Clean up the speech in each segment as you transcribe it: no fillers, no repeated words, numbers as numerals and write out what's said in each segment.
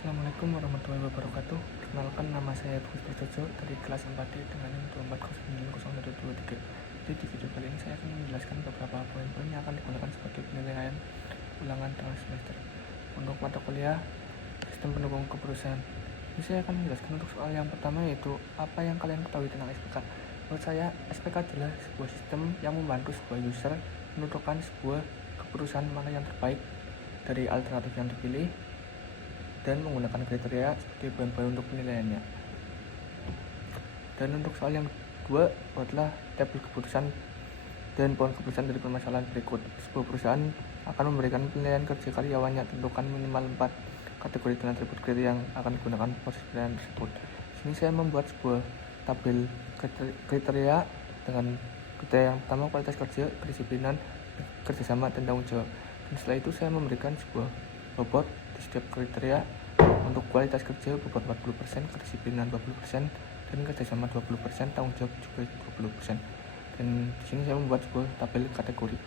Assalamualaikum warahmatullahi wabarakatuh. Perkenalkan, nama saya Agus Prasetyo dari kelas 4D dengan NIM 24090123. Jadi di video kali ini saya akan menjelaskan beberapa poin-poin yang akan digunakan sebagai penilaian ulangan tengah semester untuk mata kuliah sistem pendukung keperusahaan. Ini saya akan menjelaskan untuk soal yang pertama, yaitu apa yang kalian ketahui tentang SPK. Menurut saya, SPK adalah sebuah sistem yang membantu sebuah user menentukan sebuah keperusahaan mana yang terbaik dari alternatif yang dipilih dan menggunakan kriteria sebagai bahan-bahan untuk penilaiannya. Dan untuk soal yang kedua, buatlah tabel keputusan dan pohon keputusan dari permasalahan berikut. Sebuah perusahaan akan memberikan penilaian kerja karyawannya, tentukan minimal 4 kategori dengan atribut kriteria yang akan digunakan proses penilaian tersebut. Sini saya membuat sebuah tabel kriteria dengan kriteria yang pertama kualitas kerja, kedisiplinan, kerjasama, dan tanggung jawab. Dan setelah itu saya memberikan sebuah bobot di setiap kriteria. Untuk kualitas kerja bobot 40%, kedisiplinan 20%, dan kerjasama 20%, tanggung jawab juga 20%. Dan di sini saya membuat sebuah tabel kategori.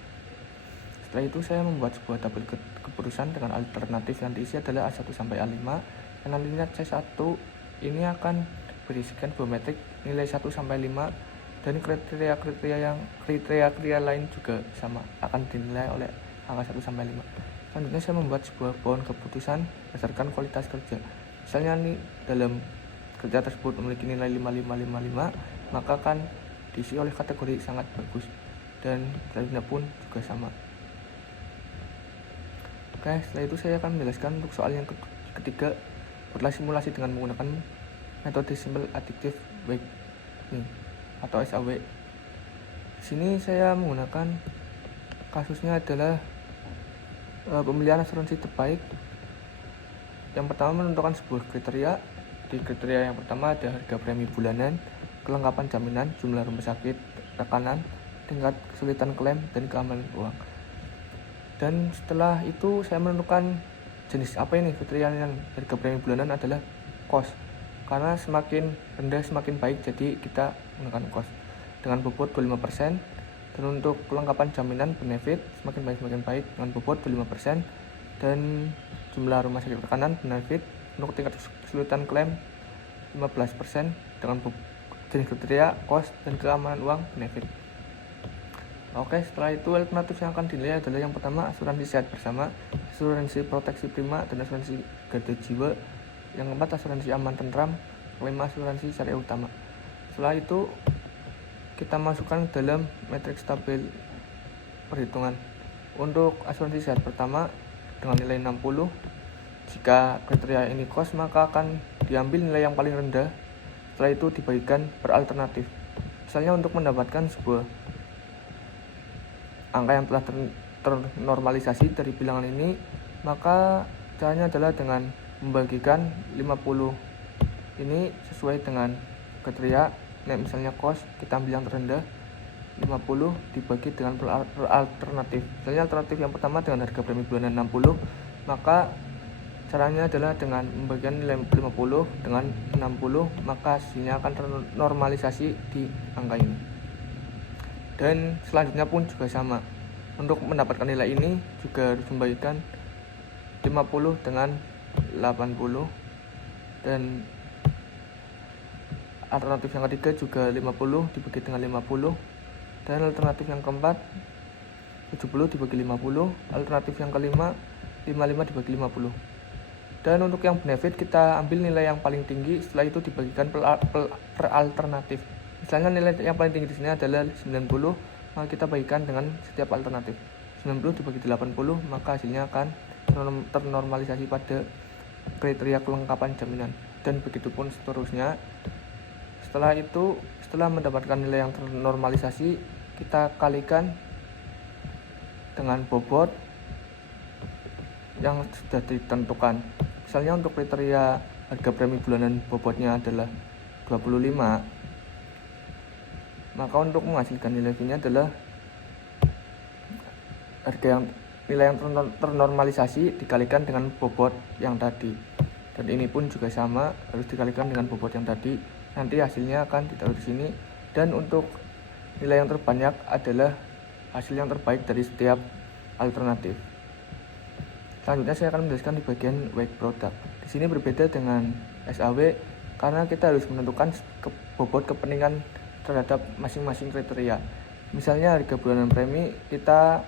Setelah itu saya membuat sebuah tabel keputusan dengan alternatif yang diisi adalah A1 sampai A5. Dan nantinya C1 ini akan berisikan sebuah metrik nilai 1 sampai 5, dan kriteria lain juga sama, akan dinilai oleh angka 1 sampai 5. Selanjutnya saya membuat sebuah pohon keputusan berdasarkan kualitas kerja. Misalnya nih, dalam kerja tersebut memiliki nilai 5555, maka akan diisi oleh kategori sangat bagus, dan selanjutnya pun juga sama. Oke, setelah itu saya akan menjelaskan untuk soal yang ketiga, buatlah simulasi dengan menggunakan metode simple additive weighting atau SAW. Di sini saya menggunakan kasusnya adalah pemilihan asuransi terbaik. Yang pertama, menentukan sebuah kriteria. Di kriteria yang pertama ada harga premi bulanan, kelengkapan jaminan, jumlah rumah sakit, rekanan, tingkat kesulitan klaim, dan keamanan uang. Dan setelah itu saya menentukan jenis apa ini kriteria yang harga premi bulanan adalah cost, karena semakin rendah semakin baik, jadi kita menggunakan cost dengan bobot 25%. Dan untuk kelengkapan jaminan benefit semakin baik dengan bobot 25%, dan jumlah rumah sakit rekanan benefit untuk tingkat kesulitan klaim 15% dengan jenis kriteria cost dan keamanan uang benefit. Oke, setelah itu alternatif yang akan dinilai adalah yang pertama asuransi sehat bersama, asuransi proteksi prima, dan asuransi garda jiwa. Yang keempat asuransi aman tentram, kelima asuransi syariah utama. Setelah itu kita masukkan dalam matriks tabel perhitungan. Untuk asuransi sehat pertama dengan nilai 60, jika kriteria ini cost maka akan diambil nilai yang paling rendah. Setelah itu dibagikan per alternatif. Misalnya untuk mendapatkan sebuah angka yang telah ternormalisasi dari bilangan ini, maka caranya adalah dengan membagikan 50 ini sesuai dengan kriteria. Misalnya cost kita ambil yang terendah, 50 dibagi dengan per alternatif. Misalnya alternatif yang pertama dengan harga premi bulanan 60, maka caranya adalah dengan membagikan nilai 50 dengan 60, maka hasilnya akan ternormalisasi di angka ini. Dan selanjutnya pun juga sama. Untuk mendapatkan nilai ini juga harus membagikan 50 dengan 80, dan alternatif yang ketiga juga 50 dibagi dengan 50, dan alternatif yang keempat 70 dibagi 50, alternatif yang kelima 55 dibagi 50. Dan untuk yang benefit kita ambil nilai yang paling tinggi, setelah itu dibagikan per alternatif. Misalnya nilai yang paling tinggi di sini adalah 90, maka kita bagikan dengan setiap alternatif. 90 dibagi 80, maka hasilnya akan ternormalisasi pada kriteria kelengkapan jaminan, dan begitu pun seterusnya. Setelah itu, setelah mendapatkan nilai yang ternormalisasi, kita kalikan dengan bobot yang sudah ditentukan. Misalnya untuk kriteria harga premi bulanan bobotnya adalah 25, maka untuk menghasilkan nilai V-nya adalah nilai yang ternormalisasi dikalikan dengan bobot yang tadi. Dan ini pun juga sama, harus dikalikan dengan bobot yang tadi. Nanti hasilnya akan ditaruh di sini. Dan untuk nilai yang terbanyak adalah hasil yang terbaik dari setiap alternatif. Selanjutnya saya akan menjelaskan di bagian weight product. Di sini berbeda dengan SAW karena kita harus menentukan bobot kepentingan terhadap masing-masing kriteria. Misalnya harga bulanan premi kita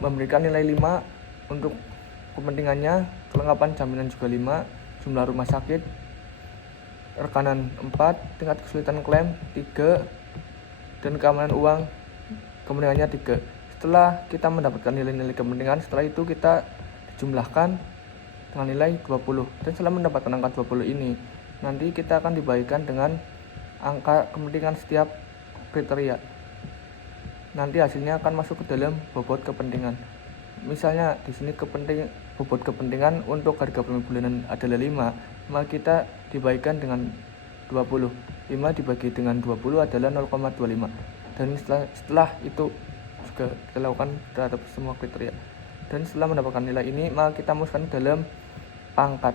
memberikan nilai 5 untuk kepentingannya, kelengkapan jaminan juga 5, jumlah rumah sakit, rekanan 4, tingkat kesulitan klaim 3, dan keamanan uang kepentingannya 3. Setelah kita mendapatkan nilai-nilai kepentingan, setelah itu kita jumlahkan dengan nilai 20. Dan setelah mendapatkan angka 20 ini, nanti kita akan dibagikan dengan angka kepentingan setiap kriteria. Nanti hasilnya akan masuk ke dalam bobot kepentingan. Misalnya di sini bobot kepentingan untuk harga premi bulanan adalah 5, maka kita dibagikan dengan 20. 5 dibagi dengan 20 adalah 0,25. Dan setelah itu juga kita lakukan terhadap semua kriteria. Dan setelah mendapatkan nilai ini, maka kita masukkan dalam pangkat.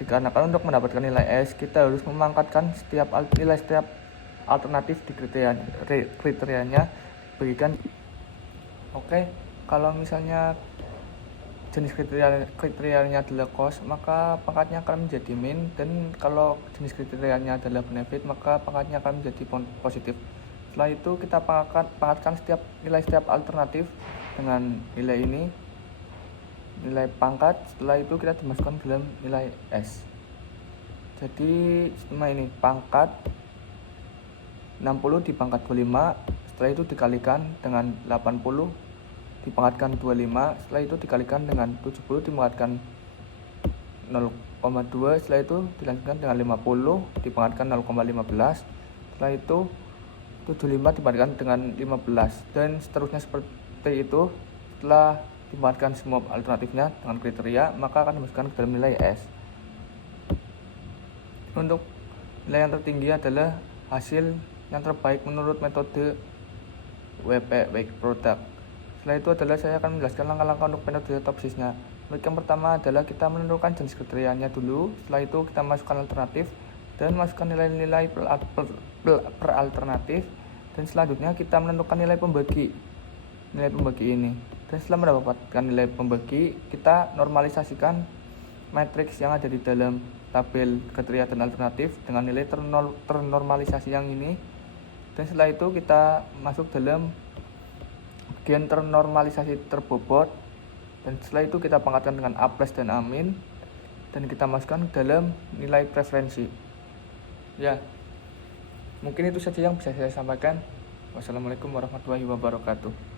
Dikarenakan untuk mendapatkan nilai S, kita harus memangkatkan setiap alternatif di kriterianya bagikan. Oke, kalau misalnya jenis kriterianya adalah cost, maka pangkatnya akan menjadi min, dan kalau jenis kriterianya adalah benefit, maka pangkatnya akan menjadi positif. Setelah itu kita pangkatkan setiap alternatif dengan nilai ini, nilai pangkat. Setelah itu kita dimasukkan dalam nilai S. Jadi sistema ini pangkat 60 dipangkat 25, setelah itu dikalikan dengan 80 dipangkatkan 25, setelah itu dikalikan dengan 70 dipangkatkan 0,2, setelah itu dilanjutkan dengan 50 dipangkatkan 0,15, setelah itu 75 dipangkatkan dengan 15, dan seterusnya seperti itu. Setelah dipangkatkan semua alternatifnya dengan kriteria, maka akan dimasukkan ke dalam nilai S. Untuk nilai yang tertinggi adalah hasil yang terbaik menurut metode WP Weight Product. Setelah itu adalah saya akan menjelaskan langkah-langkah untuk metode topsisnya. Yang pertama adalah kita menentukan jenis kriterianya dulu. Setelah itu kita masukkan alternatif dan masukkan nilai-nilai per alternatif. Dan selanjutnya kita menentukan nilai pembagi ini. Dan setelah mendapatkan nilai pembagi, kita normalisasikan matriks yang ada di dalam tabel kriteria dan alternatif dengan nilai ternormalisasi yang ini. Dan setelah itu kita masuk dalam bagian ternormalisasi terbobot, dan setelah itu kita pangkatkan dengan A+ dan A-, dan kita masukkan dalam nilai preferensi. Ya, mungkin itu saja yang bisa saya sampaikan. Wassalamualaikum warahmatullahi wabarakatuh.